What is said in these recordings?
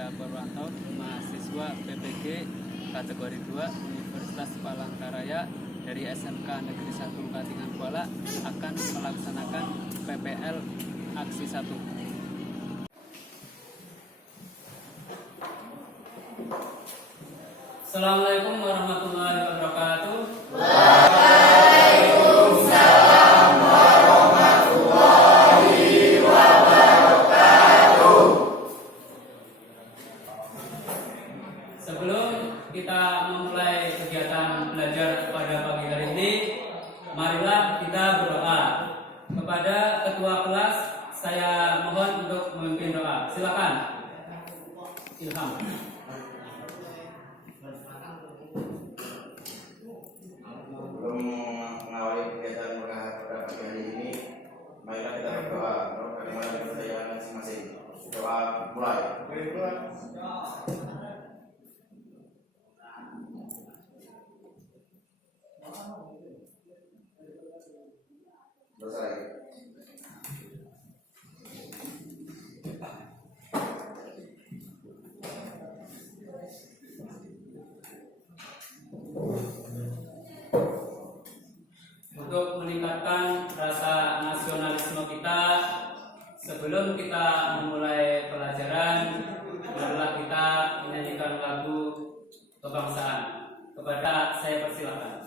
saya Purwanto, mahasiswa PPG kategori 2 Universitas Palangkaraya dari SMK Negeri 1 Katingan Kuala akan melaksanakan PPL Aksi 1. Assalamualaikum warahmatullahi wabarakatuh. Waalaikumsalam warahmatullahi wabarakatuh. Sebelum kita memulai kegiatan belajar pada pagi hari ini, marilah kita berdoa. Kepada ketua kelas, saya mohon untuk memimpin doa. Silakan. Ilham. Sebelum mengawali kegiatan pada pagi hari ini, marilah kita berdoa. Bagaimana kepercayaan masing-masing. Doa mulai. Selesai. Untuk meningkatkan rasa nasionalisme kita, sebelum kita memulai pelajaran, marilah kita menyanyikan lagu kebangsaan. Kepada saya persilakan.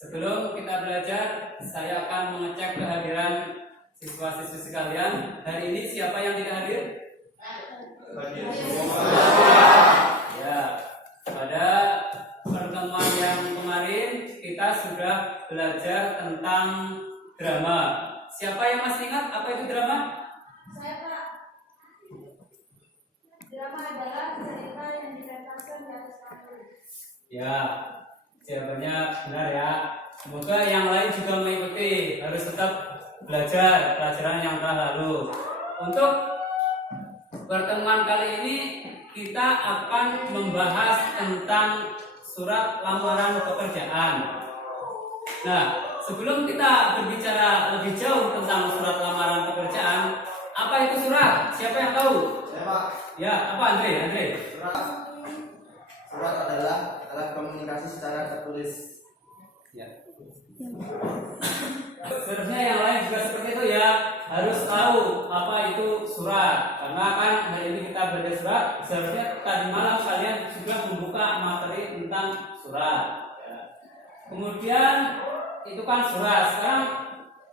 Sebelum kita belajar, saya akan mengecek kehadiran siswa-siswi sekalian. Hari ini siapa yang tidak hadir? Ya, pada pertemuan yang kemarin kita sudah belajar tentang drama. Siapa yang masih ingat apa itu drama? Saya, Pak. Drama adalah cerita yang dipentaskan di atas panggung. Ya, jawabannya benar ya. Semoga yang lain juga mengikuti. Harus tetap belajar pelajaran yang telah lalu. Untuk pertemuan kali ini kita akan membahas tentang surat lamaran pekerjaan. Nah, sebelum kita berbicara lebih jauh tentang surat lamaran pekerjaan, apa itu surat? Siapa yang tahu? Saya, Pak. Ya, apa Andre? Surat adalah alat komunikasi secara tertulis. Ya. Seharusnya yang lain juga seperti itu ya, harus tahu apa itu surat. Karena kan hari ini kita belajar surat, seharusnya tadi malam kalian sudah membuka materi tentang surat. Ya. Kemudian itu kan surat. Sekarang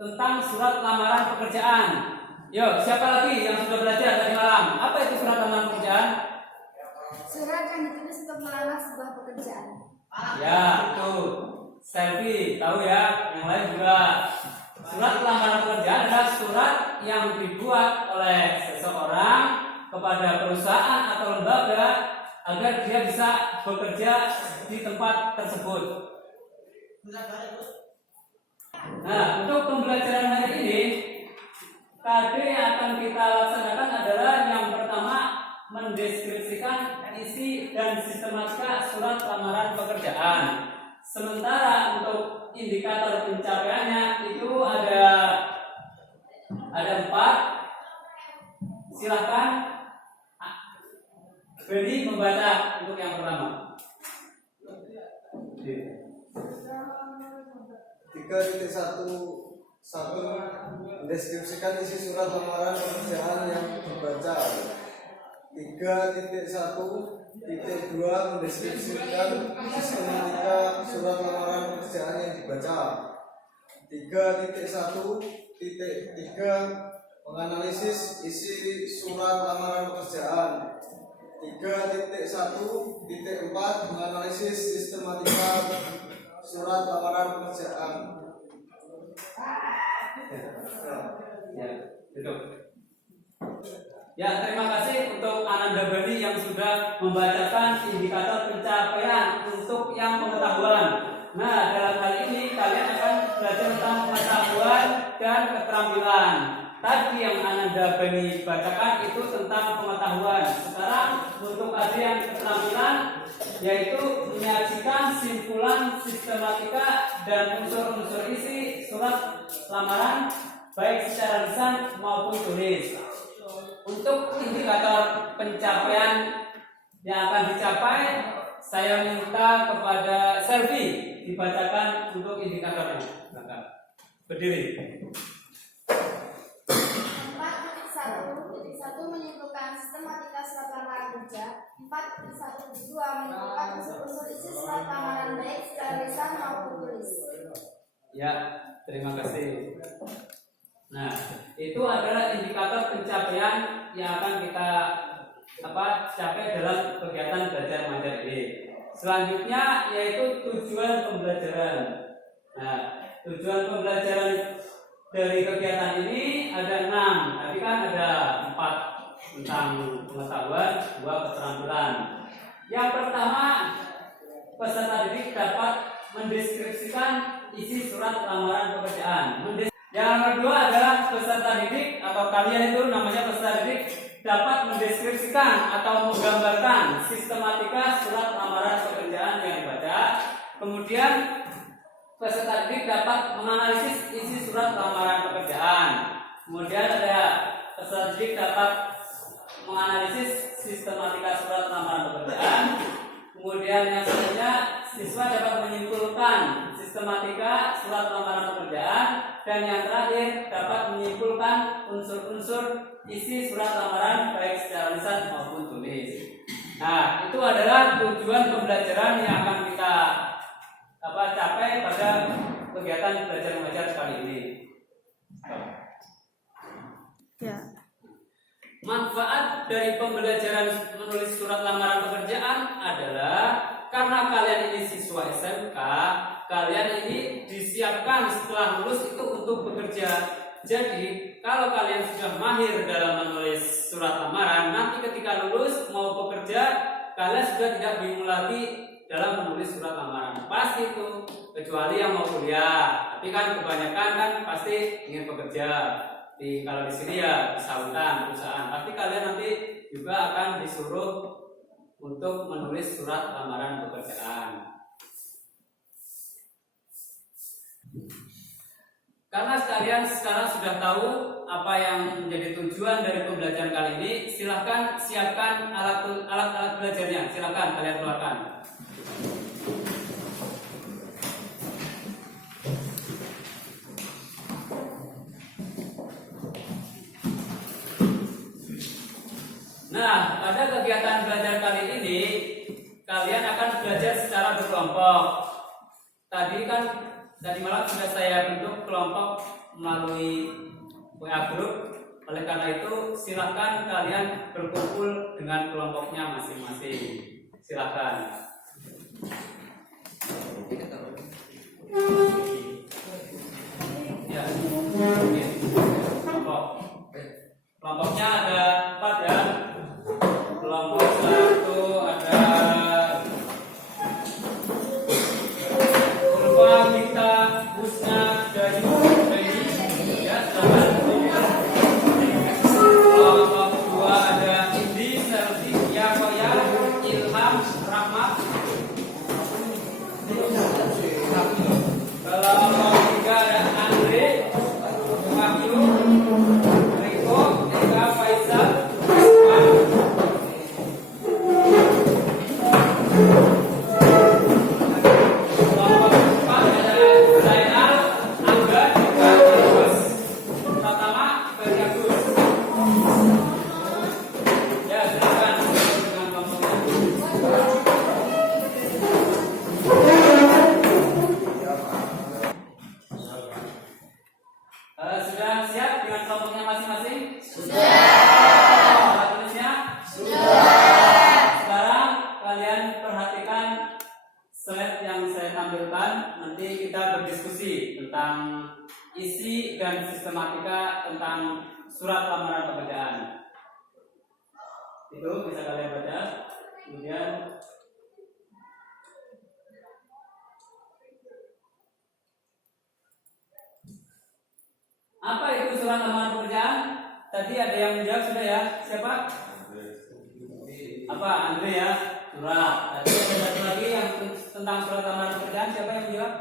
tentang surat lamaran pekerjaan. Yo, siapa lagi yang sudah belajar tadi malam? Apa itu surat lamaran pekerjaan? Surat yang ditulis untuk melamar sebuah pekerjaan. Ya, itu. Selfie, tahu ya? Yang lain juga. Surat lamaran pekerjaan adalah surat yang dibuat oleh seseorang kepada perusahaan atau lembaga agar dia bisa bekerja di tempat tersebut. Nah, untuk pembelajaran hari ini, KD yang akan kita laksanakan adalah yang pertama mendeskripsikan isi dan sistematika surat lamaran pekerjaan. Sementara untuk indikator pencapaiannya itu ada 4. Silahkan Beni membaca untuk yang pertama. 3.1 mendeskripsikan isi surat lamaran pekerjaan yang dibaca. 3.1.2 mendeskripsikan sistematika surat lamaran pekerjaan yang dibaca. 3.1.3 menganalisis isi surat lamaran pekerjaan. 3.1.4 menganalisis sistematika surat lamaran pekerjaan. Ya, duduk. Ya, terima kasih untuk Ananda Bani yang sudah membacakan indikator pencapaian untuk yang pengetahuan. Nah, dalam hal ini kalian akan belajar tentang pengetahuan dan keterampilan. Tadi yang Ananda Bani bacakan itu tentang pengetahuan. Sekarang untuk kajian keterampilan, yaitu menyajikan simpulan sistematika dan unsur-unsur isi surat lamaran baik secara lisan maupun tulis. Untuk indikator pencapaian yang akan dicapai, saya minta kepada Selvi dibacakan untuk indikatornya. Berdiri. 4.1 menyimpulkan sistematika surat lamaran kerja. 4.1.2 menyimpulkan unsur-unsur isi surat lamaran baik secara lisan maupun tulis. Ya, terima kasih. Nah, itu adalah indikator pencapaian yang akan kita capai dalam kegiatan belajar mengajar ini. Selanjutnya yaitu tujuan pembelajaran. Nah, tujuan pembelajaran dari kegiatan ini ada 6. Tadi kan ada 4 tentang pengetahuan, 2 keterampilan. Yang pertama, peserta didik dapat mendeskripsikan isi surat lamaran pekerjaan. Yang kedua adalah peserta didik atau kalian itu namanya peserta didik dapat mendeskripsikan atau menggambarkan sistematika surat lamaran pekerjaan yang dibaca. Kemudian peserta didik dapat menganalisis isi surat lamaran pekerjaan. Kemudian ada peserta didik dapat menganalisis sistematika surat lamaran pekerjaan. Kemudian yang selanjutnya siswa dapat menyimpulkan sistematika surat lamaran pekerjaan. Dan yang terakhir dapat menyimpulkan unsur-unsur isi surat lamaran baik secara lisan maupun tulis. Nah, itu adalah tujuan pembelajaran yang akan kita capai pada kegiatan belajar mengajar kali ini. Ya. Manfaat dari pembelajaran menulis surat lamaran pekerjaan adalah karena kalian ini siswa SMK, kalian ini disiapkan setelah lulus itu untuk bekerja. Jadi kalau kalian sudah mahir dalam menulis surat lamaran, nanti ketika lulus mau bekerja, kalian sudah tidak bingung lagi dalam menulis surat lamaran. Pasti itu, kecuali yang mau kuliah. Tapi kan kebanyakan kan pasti ingin bekerja. Kalau di sini ya perusahaan. Tapi kalian nanti juga akan disuruh untuk menulis surat lamaran pekerjaan. Karena kalian sekarang sudah tahu apa yang menjadi tujuan dari pembelajaran kali ini, silahkan siapkan alat-alat belajarnya. Silahkan kalian keluarkan. Nah, pada kegiatan belajar kali ini, kalian akan belajar secara berkelompok. Tadi malam sudah saya bentuk kelompok melalui WA group. Oleh karena itu, silakan kalian berkumpul dengan kelompoknya masing-masing. Silakan. Ya, kelompoknya ada 4 ya. Kelompok 1 ada Urfa, Gita, Husna, Dayu, Beni, ya, selamat. Kelompok 2 ada Indi, Selvi, Yakoya, Ilham, Rahmat. Kalau nomor 3 ada Andre, Wahyu, Riko, Eka, Faisal, Rizwan. Nomor 4 ada Zainal, Angga, juga Agus. Pertama, Ferry Agus. Ya, silakan dengan kelompoknya. Sudah siap dengan kelompoknya masing-masing? Sudah. Tulisnya? Sudah. Sekarang kalian perhatikan slide yang saya tampilkan. Nanti kita berdiskusi tentang isi dan sistematika tentang surat lamaran pekerjaan. Itu bisa kalian baca. Kemudian apa itu surat lamaran pekerjaan? Tadi ada yang menjawab sudah ya? Siapa? Apa? Andre ya? Surat. Tadi ada satu lagi yang tentang surat lamaran pekerjaan. Siapa yang menjawab?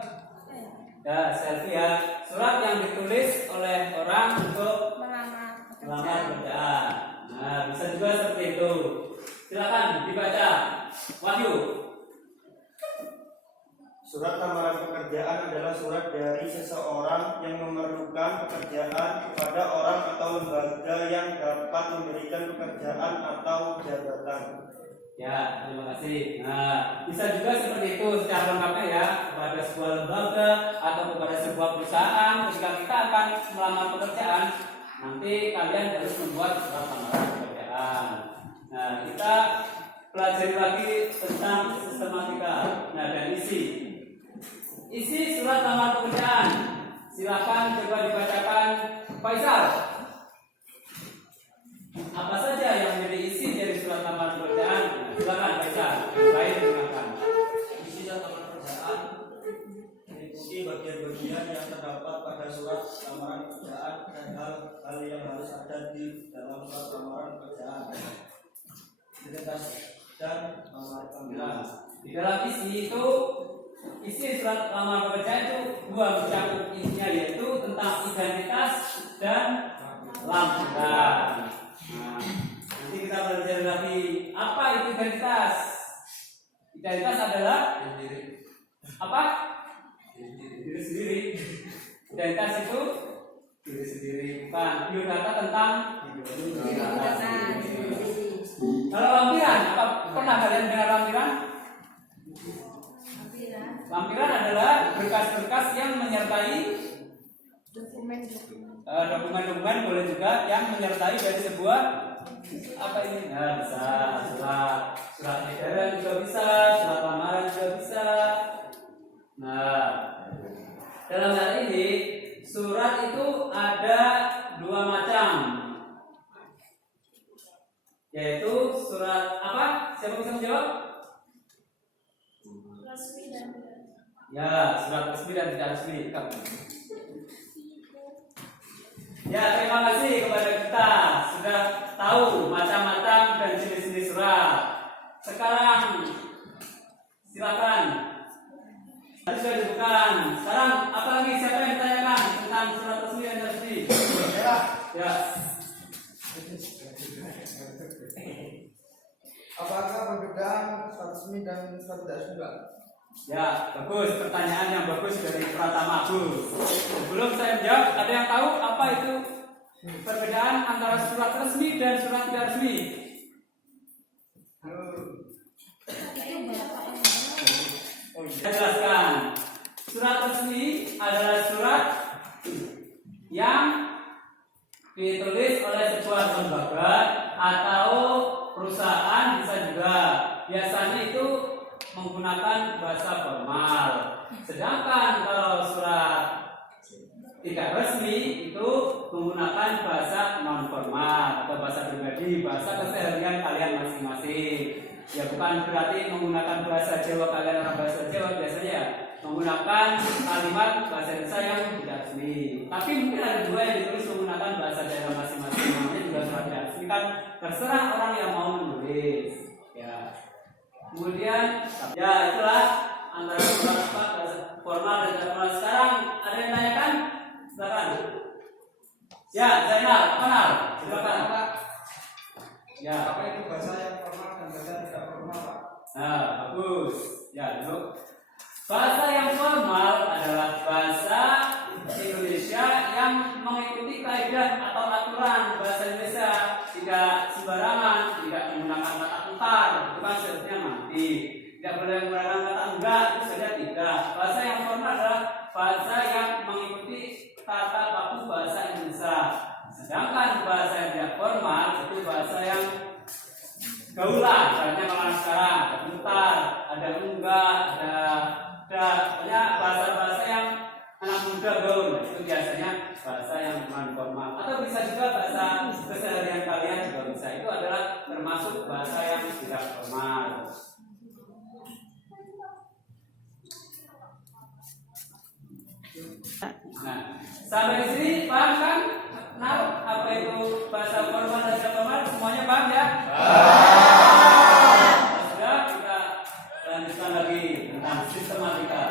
Ya, Selfie ya. Surat yang ditulis oleh orang untuk melamar pekerjaan. Nah, bisa juga seperti itu. Silakan dibaca. Wahyu. Surat lamaran pekerjaan adalah surat dari seseorang yang memerlukan pekerjaan kepada orang atau lembaga yang dapat memberikan pekerjaan atau jabatan. Ya, terima kasih. Nah, bisa juga seperti itu secara lengkapnya ya, kepada sebuah lembaga atau kepada sebuah perusahaan. Ketika kita akan melamar pekerjaan, nanti kalian harus membuat surat lamaran pekerjaan. Nah, kita pelajari lagi tentang sistematika. Nah, dan isi surat lamaran pekerjaan. Silakan coba dibacakan Faisal. Apa saja yang menjadi isi dari surat lamaran pekerjaan? Silakan Faisal. Baik, dengarkan. Isi surat lamaran pekerjaan meliputi bagian-bagian yang terdapat pada surat lamaran pekerjaan dan hal-hal yang harus ada di dalam surat lamaran pekerjaan. Identitas dan nomor panggilan. Di dalam isi surat lamaran pekerjaan itu dua mencakup isinya, yaitu tentang identitas dan lampiran. Nah, nanti kita belajar lagi apa itu identitas. Identitas adalah apa? Diri sendiri. Identitas itu diri sendiri, bukan biodata tentang biodata. Kalau lampiran, apa pernah kalian dengar lampiran? Lampiran adalah berkas-berkas yang menyertai dokumen-dokumen, boleh juga yang menyertai dari sebuah apa ini? Nah, bisa surat edaran juga bisa, surat lamaran juga bisa. Nah, dalam hal ini surat itu ada dua macam, yaitu surat apa? Siapa bisa menjawab? Resmi dan Ya, surat resmi dan tidak resmi. Ya, terima kasih kepada kita sudah tahu macam-macam dan jenis-jenis surat. Sekarang silakan. Tadi sudah disebutkan. Sekarang apa lagi? Siapa yang ditanyakan tentang surat resmi dan tidak resmi? Ya. Apakah perbedaan surat resmi dan surat tidak resmi, Pak? Ya, bagus. Pertanyaan yang bagus dari Pratama Agus. Sebelum saya jawab, ada yang tahu apa itu perbedaan antara surat resmi dan surat tidak resmi? Saya jelaskan. Surat resmi adalah surat yang ditulis oleh sebuah lembaga atau perusahaan, bisa juga. Biasanya itu menggunakan bahasa formal. Sedangkan kalau surat tidak resmi itu menggunakan bahasa non formal atau bahasa pribadi, bahasa keseharian kalian masing-masing. Ya, bukan berarti menggunakan bahasa Jawa kalian orang bahasa Jawa, biasanya menggunakan kalimat bahasa Indonesia yang tidak resmi. Tapi mungkin ada dua yang ditulis menggunakan bahasa daerah masing-masing, namanya juga surat tidak resmi. Kan terserah orang yang mau menulis. Ya. Kemudian, ya itulah antara surat apa formal dan tidak formal. Sekarang ada yang tanyakan? Silakan. Ya, Zainal, kenal. Silakan. Ya. Apa itu bahasa yang formal dan bahasa tidak formal, Pak? Nah, bagus. Ya, dulu. Bahasa yang formal adalah bahasa Indonesia yang mengikuti kaidah atau aturan bahasa Indonesia, tidak sembarangan, tidak menggunakan kata entar, itu kan seharusnya mati. Tidak boleh menggunakan kata enggak, itu saja tidak. Bahasa yang formal adalah bahasa yang mengikuti tata baku bahasa Indonesia. Sedangkan bahasa yang tidak formal itu bahasa yang gaulan, misalnya kalau sekarang ada entar, ada enggak, ada banyak bahasa-bahasa yang anak muda gaul. Itu biasanya bahasa yang non formal, atau bisa juga bahasa keseharian kalian juga bisa. Itu adalah termasuk bahasa yang tidak formal. Nah, sampai di sini paham kan? Nah, apa itu bahasa formal dan tidak formal? Semuanya paham ya? Sudah, kita lanjutkan lagi tentang sistematika.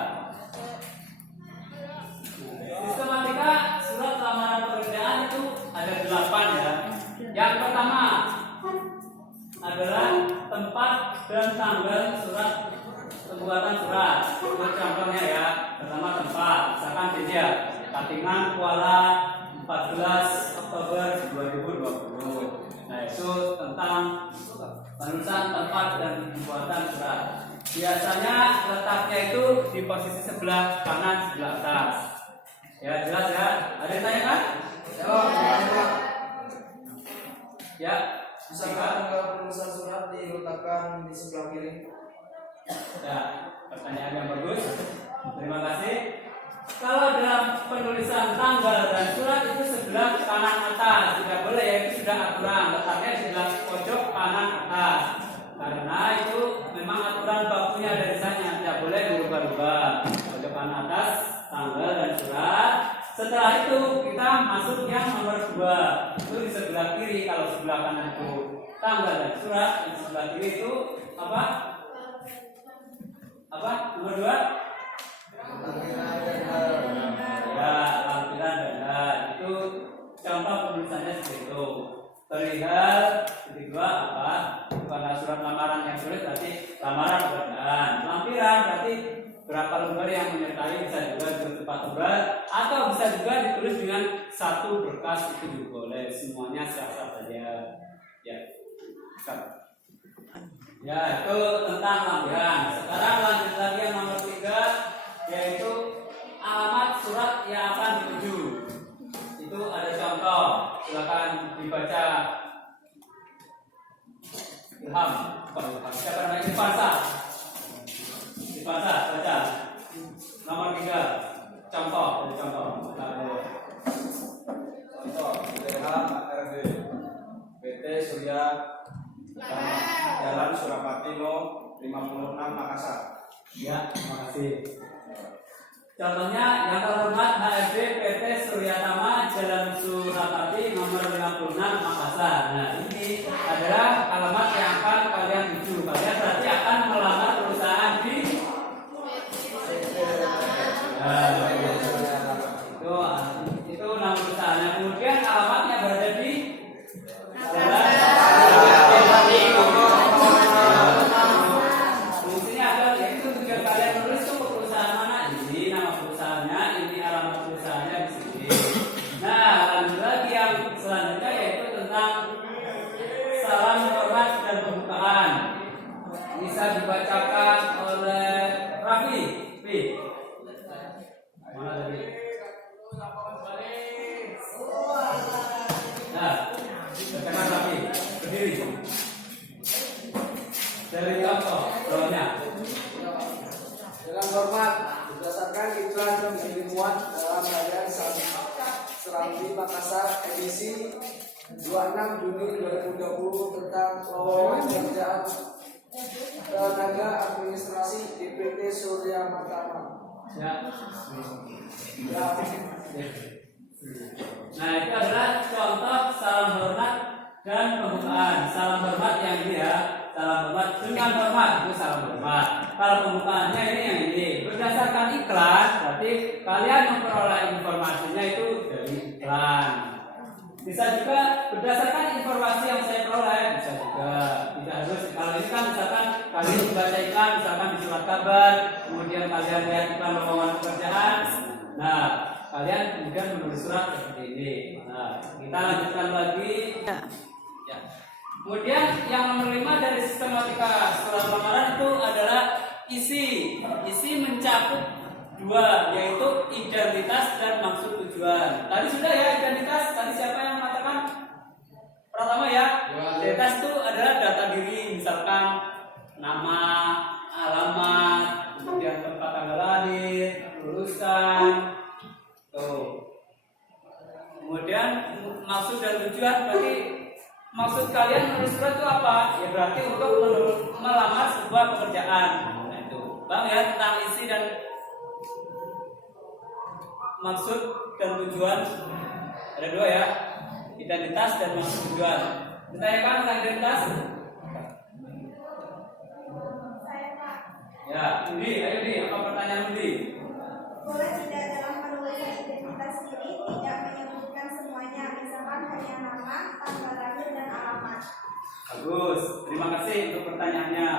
Sistematika surat lamaran pekerjaan itu ada 8 ya. Yang pertama adalah tempat dan tanggal surat pembuatan surat. Untuk contohnya ya, pertama tempat, misalkan Jogja, Katingan, Kuala, 14 Oktober 2020. Nah itu tentang penulisan tempat dan pembuatan surat. Biasanya letaknya itu di posisi sebelah kanan, sebelah atas. Ya jelas ya. Ada yang tanya kan? Ya. Bisakah tanggal penulisan surat diletakkan di sebelah kiri? Ya, pertanyaan yang bagus. Terima kasih. Kalau dalam penulisan tanggal dan surat itu sebelah kanan atas, tidak boleh ya, itu sudah aturan. Letaknya di sebelah pojok kanan atas. Karena itu memang aturan bakunya dari sana, tidak boleh dirubah-rubah. Pojok kanan atas, tanggal dan surat. Setelah itu kita masuk yang nomor 2. Itu di sebelah kiri. Kalau sebelah kanan itu tanggal dan surat, di sebelah kiri itu apa? Apa? Nomor 2? Ya, lampiran dan itu contoh penulisannya seperti itu. Perihal kedua apa? Karena surat lamaran yang sulit berarti lamaran pekerjaan. Lampiran berarti berapa lembar yang menyertai, bisa juga bertempat lembar atau bisa juga ditulis dengan satu berkas, itu juga boleh. Semuanya sah-sah saja. Ya. Ya, itu tentang lampiran. Sekarang lanjut lagi yang nomor 3, yaitu alamat surat yang akan dituju. Itu ada contoh, silakan dibaca. Ilham, siapa namanya? Irfansa, baca. Nomor 3, contoh, dari contoh. Contoh, Ilham RD PT Surya Jalan Surapati No 56 Makassar. Ya, terima kasih. Contohnya yang terhormat HRD PT Suryatama Jalan Surapati nomor 56 Makassar. Nah ini adalah alamat yang akan kalian tuju. Kalian berarti akan melamar perusahaan di itu nama perusahaannya. Kemudian alamatnya berada di fungsinya adalah yaitu tujuan kalian menulis itu ke perusahaan mana, ini nama perusahaannya, ini alamat perusahaannya di sini. Nah, lanjut lagi yang selanjutnya yaitu tentang salam hormat dan pembukaan. Bisa dibacakan oleh Raffi. Mana tadi? Nah, bacakan Raffi. Berdiri. Dari contoh, bawahnya. Dengan hormat, berdasarkan iklan yang dimuat dalam harian Serambi Makassar edisi 26 Juni 2020 tentang lowongan pekerjaan tenaga administrasi di PT Surya Martama. Ya. Nah, itu adalah contoh salam hormat dan pembukaan. Salam hormat yang dia salam hormat dengan hormat itu salam hormat. Kalau pembukaannya ini yang ini berdasarkan iklan, berarti kalian memperoleh informasinya itu dari iklan. Bisa juga berdasarkan informasi yang saya peroleh, bisa juga. Tidak harus, kalau ini kan misalkan kalian membaca iklan, misalkan di surat kabar, kemudian kalian lihat iklan lowongan pekerjaan, nah kalian kemudian menulis surat seperti ini. Nah, kita lanjutkan lagi. Ya. Kemudian yang nomor 5 dari sistematika surat lamaran itu adalah isi. Isi mencakup dua, yaitu identitas dan maksud tujuan. Tadi sudah ya identitas. Tadi siapa yang mengatakan? Pertama ya. Identitas itu adalah data diri, misalkan nama, alamat, kemudian tempat tanggal lahir, lulusan. Tuh. Kemudian maksud dan tujuan, berarti maksud kalian menulis surat itu apa? Ya berarti untuk melamar sebuah pekerjaan. Nah itu, bang ya tentang isi dan maksud dan tujuan ada dua ya, identitas dan maksud tujuan. Ditanyakan tentang identitas? Saya Pak, Ya, Udi, ayo Udi, apa pertanyaan Udi? boleh tidak dalam penulisan identitas ini tidak menyebutkan semuanya, misalkan hanya nama, tanggal lahir dan alamat. Bagus, terima kasih untuk pertanyaannya.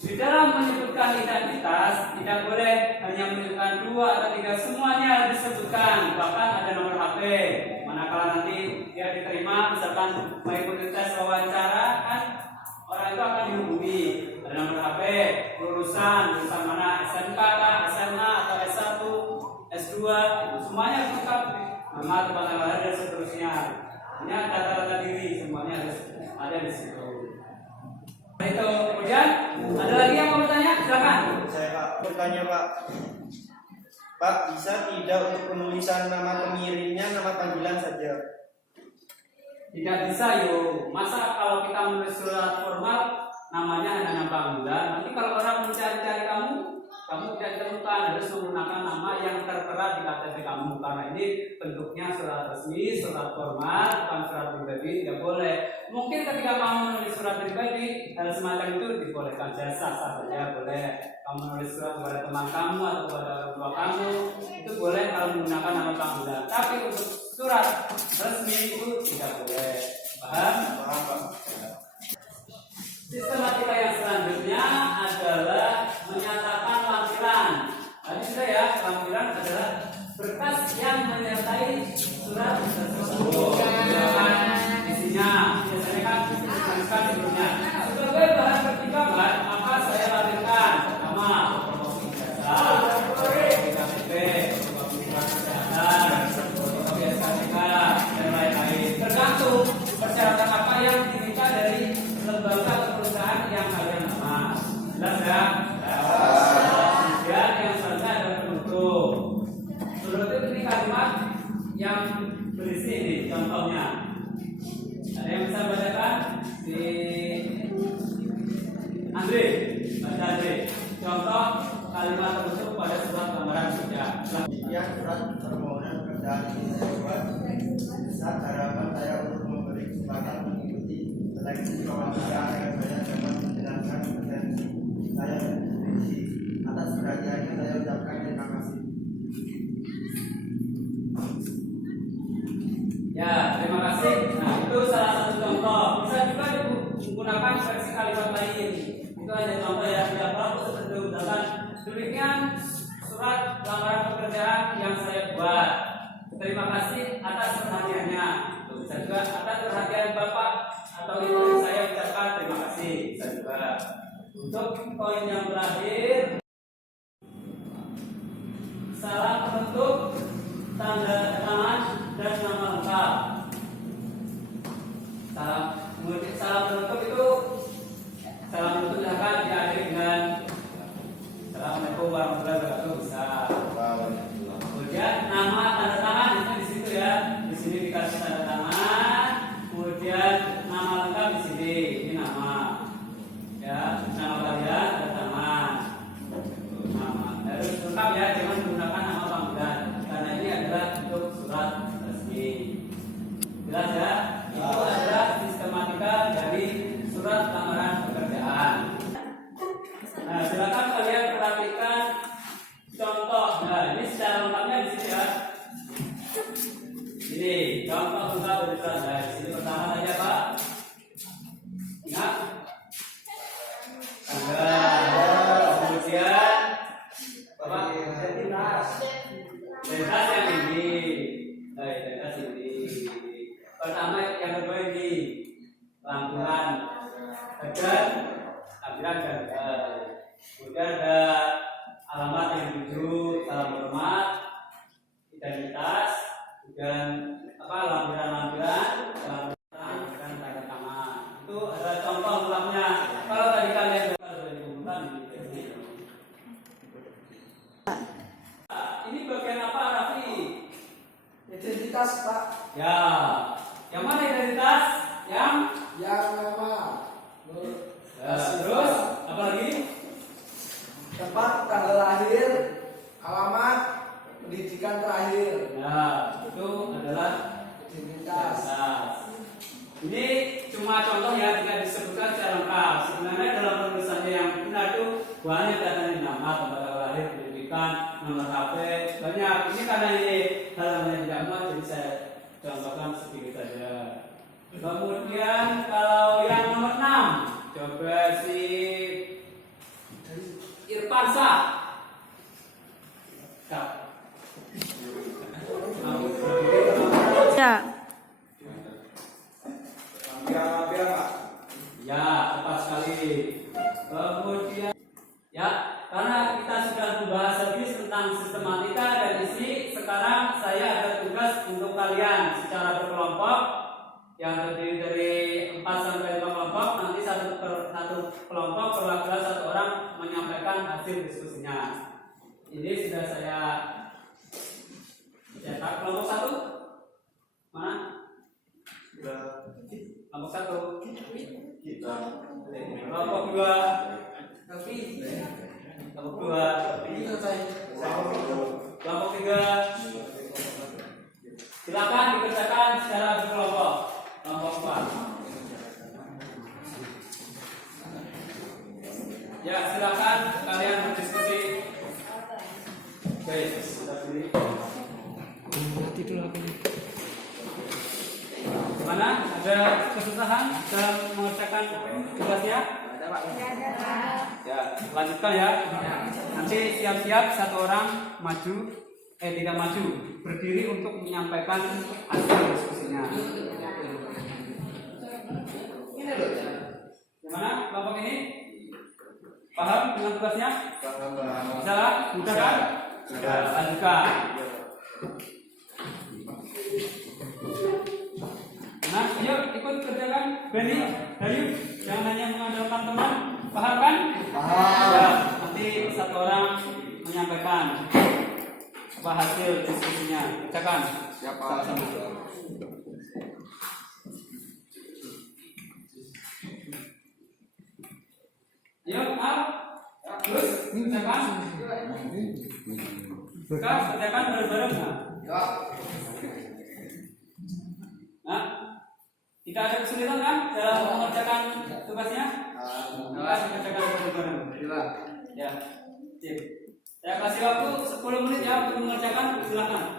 Di dalam menyebutkan identitas tidak boleh hanya menyebutkan 2 atau 3, semuanya harus disebutkan. Bahkan ada nomor HP. Manakala nanti dia diterima, misalkan mengikuti tes wawancara, kan orang itu akan dihubungi. Ada nomor HP, lulusan mana, SMK kah, SMA atau S1, S2, itu semuanya lengkap. Nama, tempat tanggal lahir dan seterusnya. Ini data-data diri semuanya harus ada di situ. Itu kemudian ada lagi yang mau bertanya, silakan. Saya Pak bertanya Pak. Pak, bisa tidak untuk penulisan nama pengirimnya nama panggilan saja? Tidak bisa yo. Masa kalau kita menulis surat formal namanya hanya nama panggilan, nanti kalau orang mencari-cari kamu tidak ditemukan, harus menggunakan nama yang tertera di KTP kamu, karena ini bentuknya surat resmi, surat formal, bukan surat pribadi, tidak boleh. Mungkin ketika kamu menulis surat pribadi, hal semacam itu dibolehkan, sah saja boleh. Kamu menulis surat kepada teman kamu atau kepada orang tua kamu, itu boleh kalau menggunakan nama panggilan. Tapi untuk surat resmi itu tidak boleh. Paham? Paham Pak. Sistematika yang selanjutnya adalah menyatakan lampiran. Tadi sudah ya, lampiran adalah berkas yang menyertai surat tersebut. Silakan isinya. Biasanya kan dituliskan sebelumnya. Sebagai bahan pertimbangan, maka saya lampirkan pertama fotokopi ijazah, fotokopi KTP, fotokopi surat kesehatan, fotokopi SKSK dan lain-lain. Tergantung persyaratan apa yang diminta dari lembaga atau perusahaan yang kalian nama. Jelas ya? Kemudian yang selanjutnya adalah penutup. Penutup ini kalimat yang berisi ini contohnya. Ada yang bisa bacakan? Di Andre, baca Andre. Contoh kalimat penutup pada surat lamaran kerja. Ya, surat permohonan pekerjaan ini saya buat saat harapan saya untuk memberi kesempatan mengikuti seleksi wawancara agar saya dapat menjalankan kompetensi saya dan diskusi. Atas perhatiannya saya ucapkan terima kasih. Ya, terima kasih. Nah, itu salah satu contoh. Bisa juga menggunakan versi kalimat lain. Itu hanya contoh ya, tidak perlu seperti itu. Misalkan demikian surat lamaran pekerjaan yang saya buat. Terima kasih atas perhatiannya. Itu bisa juga atas perhatian Bapak atau Ibu saya ucapkan terima kasih. Bisa juga. Untuk poin yang terakhir, salam penutup, tanda tangan dan nama lengkap. Salam penutup itu salam penutup akan diakhiri dengan Assalamualaikum warahmatullahi wabarakatuh. Bisa. Kemudian nama tanda tangan itu di situ ya. Di sini dikasih tanda tangan. Kemudian nama lengkap di sini. Ini nama. Ya, nama kalian tanda tangan. Nama. Harus lengkap ya, jangan menggunakan nama panggilan. Karena ini adalah untuk surat resmi. Jelas ya? Itu adalah sistematika dari surat lamaran Nah, ini secara lengkapnya di sini ya. Ini contoh tunggal berurutan. Nah, di sini pertama saja Pak. Ingat? Tanggal. Kemudian Bapak identitas yang ini. Nah, identitas ini. Pertama yang kedua ini lampiran badan, lampiran gambar. Kemudian ada alamat yang dituju, salam hormat, identitas, kemudian lampiran-lampiran, lampiran tanda tangan. Itu ada contoh lengkapnya. Kalau tadi kalian sudah dikumpulkan ini. Ini bagian apa, Raffi? Identitas Pak, Ya, yang mana identitas? Yang nama, terus apa lagi? tempat, tanggal lahir, alamat, pendidikan terakhir, Nah, itu adalah identitas. Ini cuma contoh ya, tidak disebutkan secara lengkap. Sebenarnya dalam penulisannya yang benar itu banyak datanya nama, tempat tanggal lahir, pendidikan, nomor HP, banyak. Ini karena ini halaman yang tidak muat, jadi saya contohkan sedikit saja. Kemudian kalau yang nomor 6, coba si Irfansa. Ya. Lampiran Pak. Ya, tepat sekali. Kemudian, ya, karena kita sudah membahas habis tentang sistematika dan isi, sekarang saya ada tugas untuk kalian secara berkelompok yang terdiri dari 4 sampai 5 kelompok. Nanti satu kelompok perwakilan 1 orang menyampaikan hasil diskusinya. Ini sudah saya cetak. Kelompok 1 mana? Kelompok 1 Kita. kelompok 2 kelompok 2 kelompok 3 silakan dikerjakan secara berkelompok. Kelompok 4 ya, silakan kalian berdiskusi. Baik, sudah pilih mana ada kesusahan dalam mengerjakan tugasnya? Ya, lanjutkan ya. Nanti siap-siap 1 orang maju, tidak maju, berdiri untuk menyampaikan hasil diskusinya. Gimana kelompok ini? Paham dengan tugasnya? Bisa? Mudah kan? Sudah. Lanjutkan. Nah, ayo ikut kerjakan. Benny, Dayu, jangan hanya mengandalkan teman. Paham kan? Paham. Ya, nanti 1 orang menyampaikan apa hasil diskusinya. Kerjakan. Siapa? Ayo, Al. Terus kerjakan. Kerjakan bareng-bareng. Ya. Nah, tidak ada kesulitan kan dalam mengerjakan tugasnya? Dikerjakan bareng-bareng. Ya, sip. Saya kasih waktu 10 menit ya untuk mengerjakan. Silakan.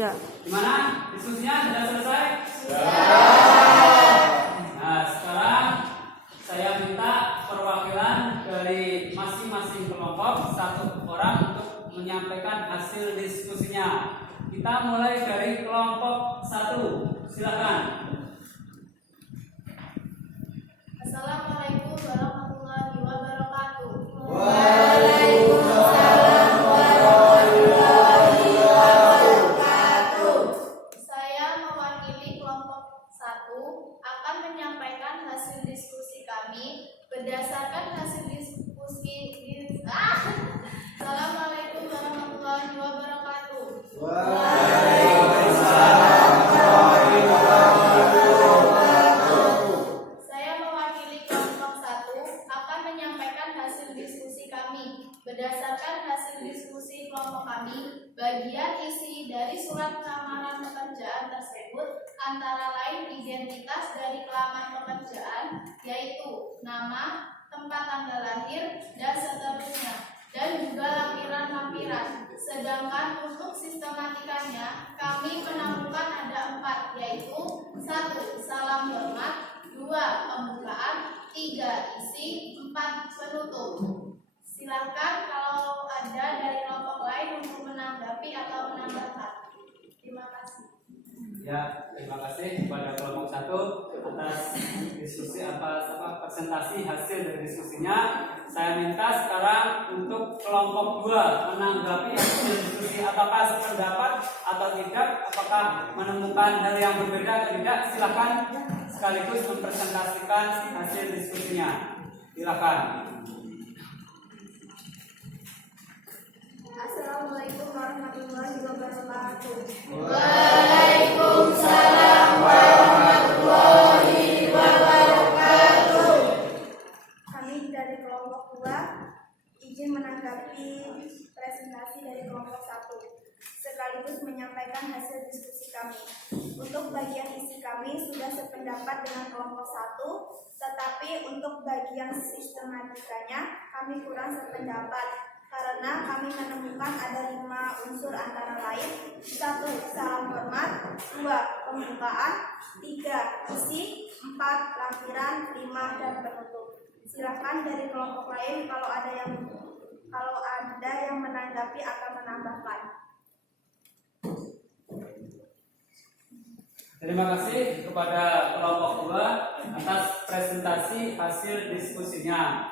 Ya. Gimana? Diskusinya sudah selesai? Nah, sekarang saya minta perwakilan dari masing-masing kelompok satu orang untuk menyampaikan hasil diskusinya. Kita mulai dari kelompok 1. Silakan. Assalamualaikum warahmatullahi wabarakatuh. Waalaikumsalam warahmatullahi wabarakatuh. Saya mewakili kelompok 1 akan menyampaikan hasil diskusi kami berdasarkan hasil diskusi. Assalamualaikum warahmatullahi wabarakatuh. Waalaikumsalam warahmatullahi wabarakatuh. Saya mewakili kelompok 1 akan menyampaikan hasil diskusi kami berdasarkan hasil diskusi kelompok kami. Bagian isi dari surat lamaran pekerjaan tersebut antara lain identitas dari pelamar pekerjaan, yaitu nama, tempat tanggal lahir, dan seterusnya, dan juga lampiran-lampiran. Sedangkan untuk sistematikanya kami menemukan ada 4, yaitu 1. Salam hormat, 2. Pembukaan, 3. Isi, 4. Penutup. Silakan kalau ada dari kelompok lain untuk menanggapi atau menambahkan. Terima kasih. Ya, terima kasih kepada kelompok 1 atas diskusi atas presentasi hasil dari diskusinya. Saya minta sekarang untuk kelompok 2 menanggapi hasil diskusi, apakah sependapat atau tidak, apakah menemukan hal yang berbeda atau tidak. Silakan sekaligus mempresentasikan hasil diskusinya. Silakan. Assalamualaikum warahmatullahi wabarakatuh. Waalaikumsalam warahmatullahi wabarakatuh. Kami dari kelompok 2 izin menanggapi presentasi dari kelompok 1 sekaligus menyampaikan hasil diskusi kami. Untuk bagian isi kami sudah sependapat dengan kelompok 1, tetapi untuk bagian sistematikanya kami kurang sependapat karena kami menemukan ada 5 unsur antara lain: 1. Salam hormat, 2. Pembukaan, 3. Isi, 4. Lampiran, 5. Dan penutup. Silakan dari kelompok lain kalau ada yang menanggapi akan menambahkan. Terima kasih kepada kelompok 2 atas presentasi hasil diskusinya.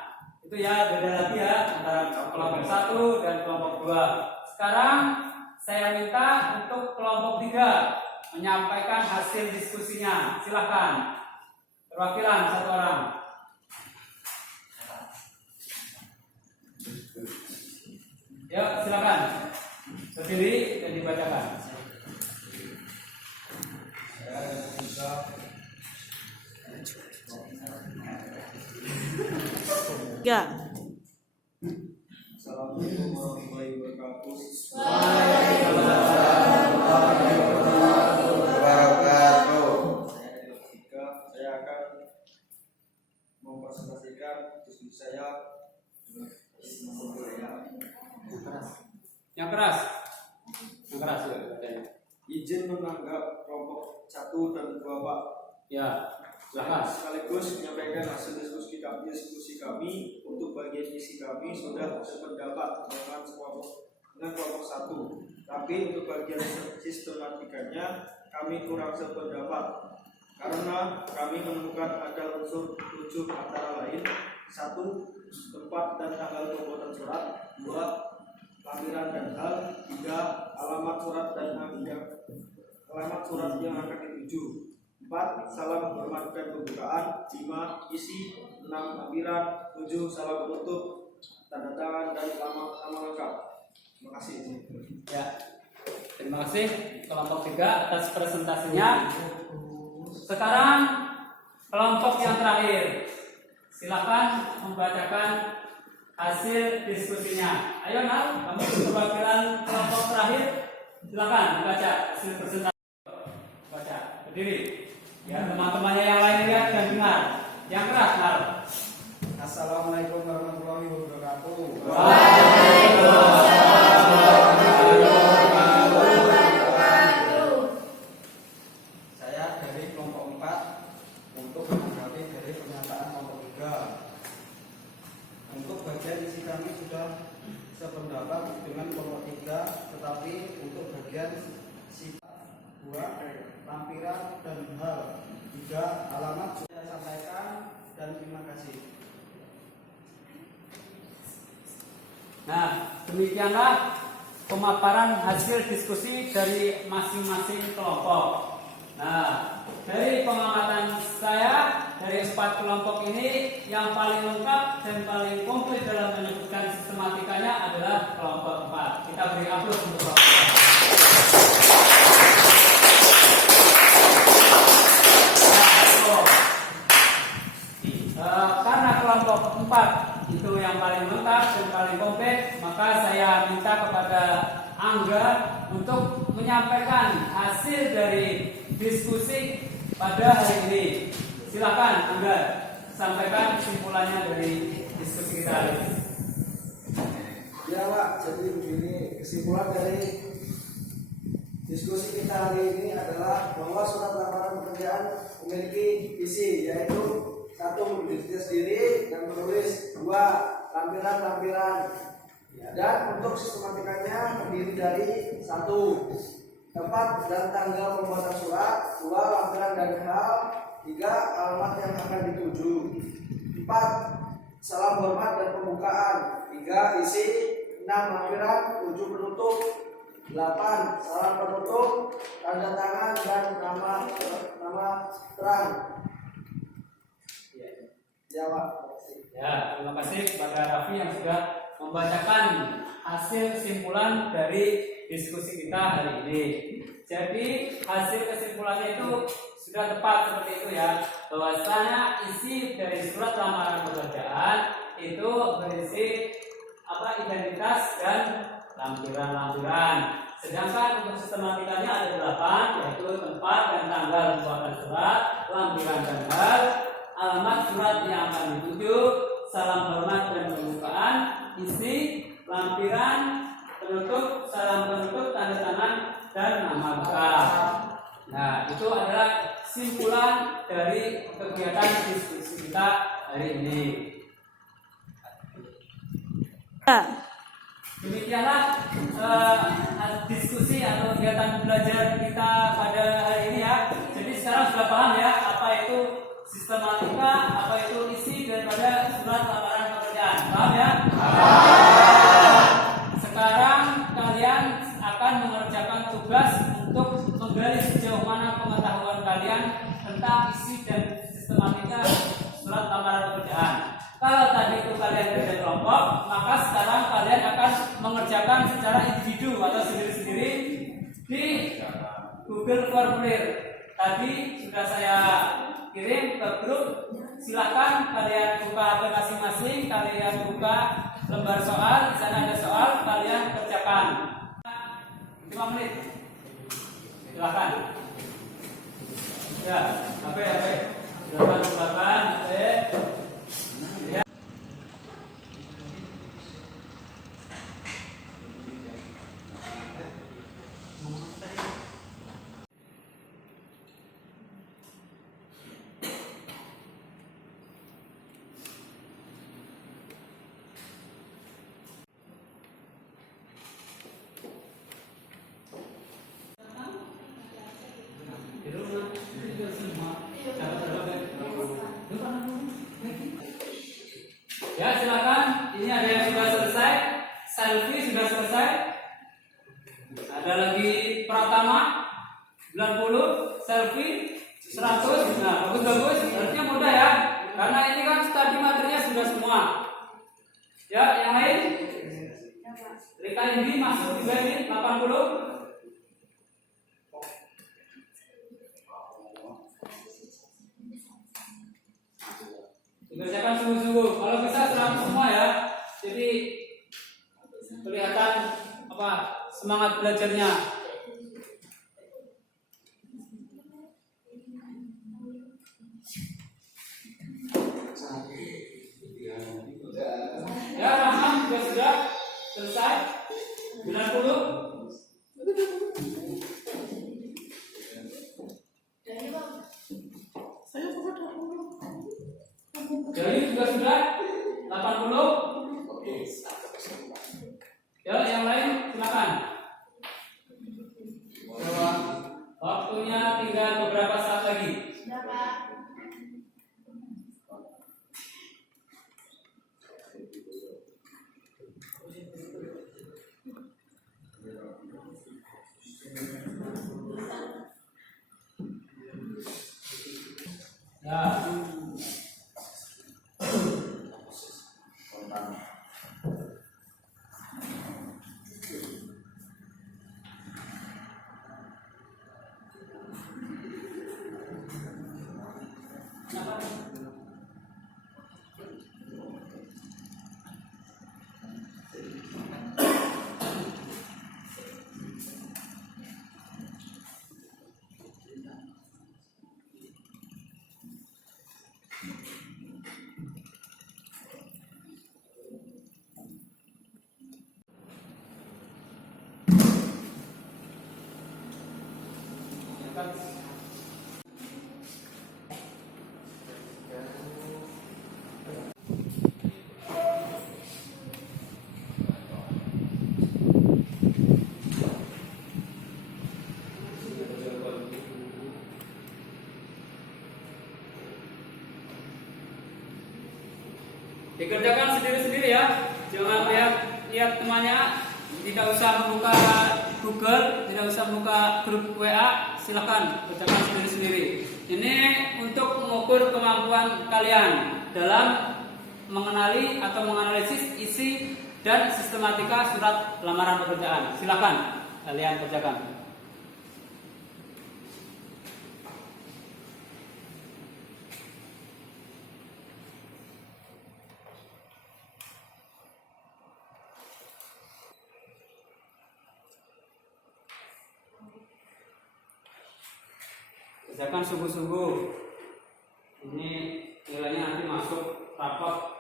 Itu ya, beda lagi ya antara kelompok 1 dan kelompok 2. Sekarang saya minta untuk kelompok 3 menyampaikan hasil diskusinya. Silakan. Perwakilan 1 orang. Ya, silakan. Berdiri dan dibacakan. Ya. Assalamualaikum warahmatullahi wabarakatuh. Saya dari Logika. Saya akan mempresentasikan diskusi saya. Yang keras. Yang keras ya. Izin menanggap kelompok 1 dan 2, Pak. Ya, silakan. Sekaligus menyampaikan hasil diskusi kami untuk bagian isi kami sudah sependapat dengan kelompok 1. Tapi untuk bagian sistematikanya kami kurang sependapat karena kami menemukan ada unsur 7 antara lain: 1. Tempat dan tanggal pembuatan surat, 2. Lampiran dan hal, 3. Alamat surat dan surat yang akan dituju. 4. Salam hormat dan pembukaan. 5. Isi. 6. Lampiran. 7. Salam penutup, tanda tangan dan nama lengkap. Terima kasih. Ya, terima kasih kelompok 3 atas presentasinya. Sekarang kelompok yang terakhir, silakan membacakan hasil diskusinya. Ayo Nal, kamu perwakilan kelompok terakhir, silakan membaca hasil presentasi. Baca, berdiri. Ya, teman-temannya yang lain lihat dan dengar. Yang keras, Nal. Assalamualaikum warahmatullahi wabarakatuh. Saya dari kelompok 4 untuk menanggapi dari pernyataan kelompok 3. Untuk bagian isi kami sudah sependapat dengan kelompok 3, tetapi untuk bagian sifat, buah, lampiran, dan hal 3 alamat sudah sampaikan dan terima kasih. Nah, demikianlah pemaparan hasil diskusi dari masing-masing kelompok. Nah, dari pengamatan saya, dari 4 kelompok ini yang paling lengkap dan paling komplit dalam menyebutkan sistematikanya adalah kelompok 4. Kita beri aplaus untuk kelompok 4. Karena kelompok 4 itu yang paling lengkap dan paling komplit, maka saya minta kepada Angga untuk menyampaikan hasil dari diskusi pada hari ini. Silakan Angga, sampaikan kesimpulannya dari diskusi kita hari ini. Ya Pak, jadi begini, kesimpulan dari diskusi kita hari ini adalah bahwa surat lamaran pekerjaan memiliki isi, yaitu 1. Dirinya sendiri dan menulis. 2. Lampiran-lampiran. Dan untuk sistematikanya terdiri dari 1. Tempat dan tanggal pembuatan surat. 2. Lampiran dan hal. 3. Alamat yang akan dituju. 4. Salam hormat dan pembukaan. 3. Isi. 6. Lampiran. 7. Penutup. 8. Salam penutup, tanda tangan dan nama terang. Ya Pak. Ya, terima kasih kepada Raffi yang sudah membacakan hasil kesimpulan dari diskusi kita hari ini. Jadi hasil kesimpulannya itu sudah tepat seperti itu ya, bahwasanya isi dari surat lamaran pekerjaan itu berisi identitas dan lampiran-lampiran. Sedangkan untuk sistematikanya ada 8, yaitu tempat dan tanggal pembuatan surat, lampiran dan hal, alamat surat yang akan dituju, salam hormat dan pembukaan, isi, lampiran, penutup, salam penutup, tanda tangan, dan nama lengkap. Nah, itu adalah simpulan dari kegiatan diskusi kita hari ini. Demikianlah diskusi atau kegiatan belajar kita pada hari ini ya. Jadi sekarang sudah paham ya apa itu sistematika, apa itu isi daripada surat lamaran pekerjaan. Paham ya? Sekarang kalian akan mengerjakan tugas untuk menggali sejauh mana pengetahuan kalian tentang isi dan sistematika surat lamaran pekerjaan. Kalau tadi itu kalian beda kelompok, maka sekarang kalian akan mengerjakan secara individu atau sendiri-sendiri di Google Formulir. Tadi sudah saya kirim ke grup. Silakan kalian buka aplikasi masing, kalian buka lembar soal, di sana ada soal, kalian kerjakan. 5 menit. Silakan. Ya, apa? Silakan. Di rumah, itu semua. Cara berapa? 90, selfie 100. Nah, bagus-bagus. Harusnya mudah ya. Karena ini kan tadi materinya sudah semua. Ya, yang lain? Rika ini masuk juga ini 80. Dikerjakan sungguh-sungguh. Kalau bisa 100 semua ya. Jadi kelihatan apa semangat belajarnya. Ya, Rahman juga sudah selesai. 90. Jadi juga sudah 80. Ya, yang lain silakan. Waktunya tinggal beberapa saat lagi. Berapa? Ya. Dikerjakan sendiri-sendiri ya. Jangan lihat temannya. Tidak usah membuka Google, tidak usah membuka grup WA. Silakan kerjakan sendiri-sendiri. Ini untuk mengukur kemampuan kalian dalam mengenali atau menganalisis isi dan sistematika surat lamaran pekerjaan. Silakan kalian kerjakan. Kerjakan sungguh-sungguh. Ini nilainya nanti masuk rapot.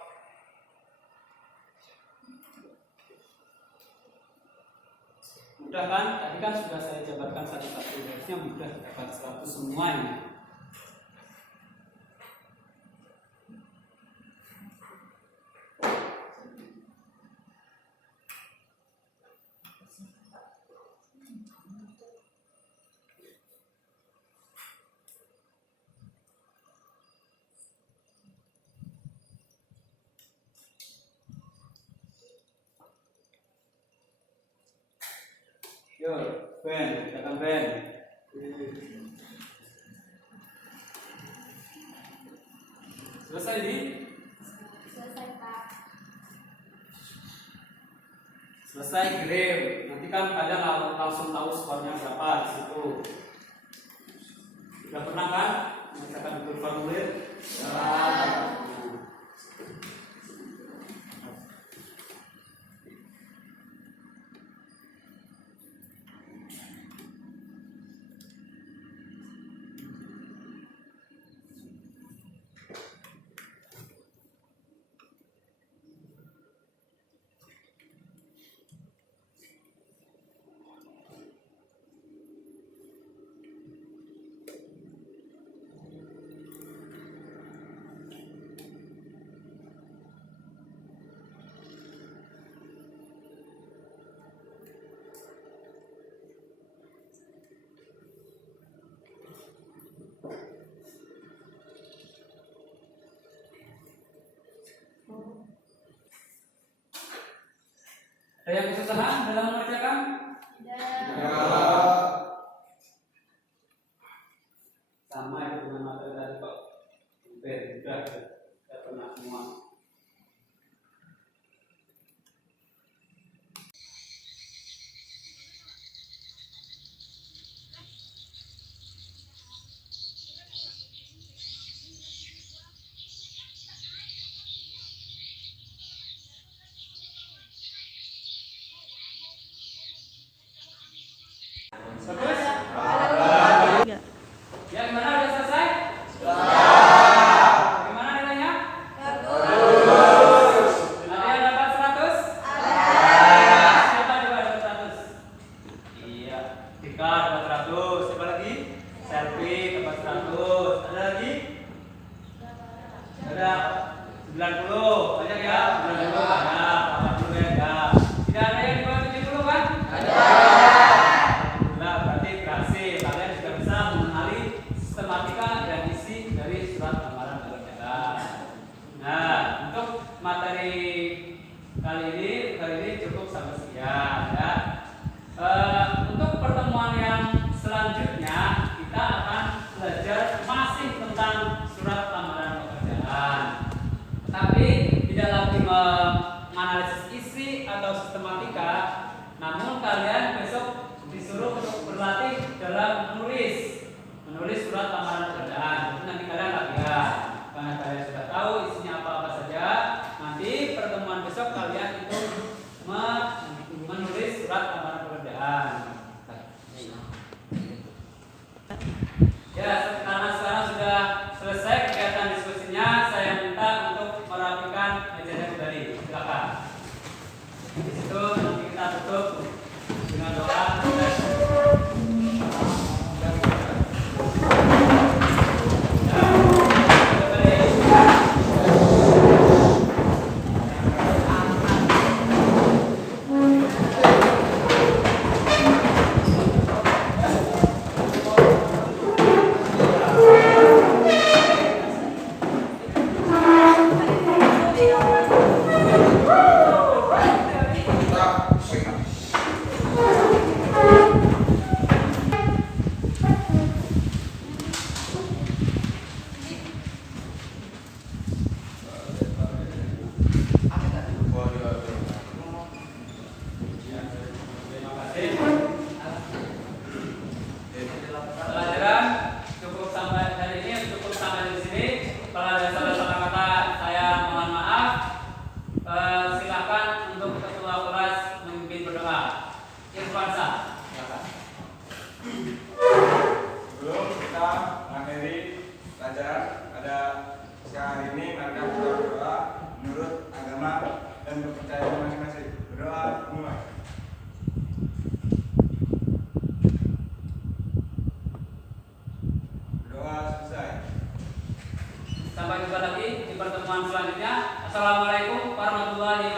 Mudah kan? Tadi kan sudah saya jabarkan satu-satu. Harusnya mudah dapat 100 semuanya. Yo, Ben, katakan Ben. Selesai di? Selesai, Pak. Selesai grade. Nanti kan kalian langsung tahu skornya berapa di situ. Sudah pernah kan mengerjakan Google formulir? Ya. Ada yang kesusahan dalam mengerjakan? Dan Ya. sama itu dengan materi tadi Pak. Hampir sudah pernah semua. Bagus? Ya. Ya gimana udah selesai? Gimana nilainya? Ada yang dapat 100? Siapa juga dapat 100? Iya, Tika dapat 100. Siapa lagi? Selvi dapat 100. Ada lagi? Ada 90. Banyak ya? 90 banyak. 80 ya enggak. Tidak ada yang di bawah 70 kan? Nah, berarti berhasil. Kalian sudah bisa mengenali sistematika dan isi dari surat lamaran pekerjaan. Nah, untuk materi kali ini cukup sampai sekian ya. Untuk pertemuan yang selanjutnya kita akan belajar masih tentang surat lamaran pekerjaan. Tapi tidak lagi menganalisis isi atau sistematika, namun kalian besok disuruh untuk berlatih dalam menulis surat lamaran pekerjaan. Jadi nanti kalian latihan karena kalian sudah tahu isinya apa saja. Nanti pertemuan besok kalian itu menulis surat lamaran pekerjaan. Ya, karena sekarang sudah selesai kegiatan diskusinya, saya minta untuk merapikan mejanya kembali. Silakan. Di situ nanti kita tutup dengan doa. Terima kasih. Pelajaran cukup sampai hari ini cukup sampai di sini. Kalau ada salah-salah kata saya mohon maaf. Silakan untuk ketua kelas memimpin berdoa. Irfansa, silakan. Sebelum kita mengakhiri pelajaran pada siang hari ini, mari kita berdoa menurut agama dan kepercayaan masing-masing. Berdoa mulai. Berdoa selesai. Sampai jumpa lagi di pertemuan selanjutnya. Assalamualaikum warahmatullahi wabarakatuh.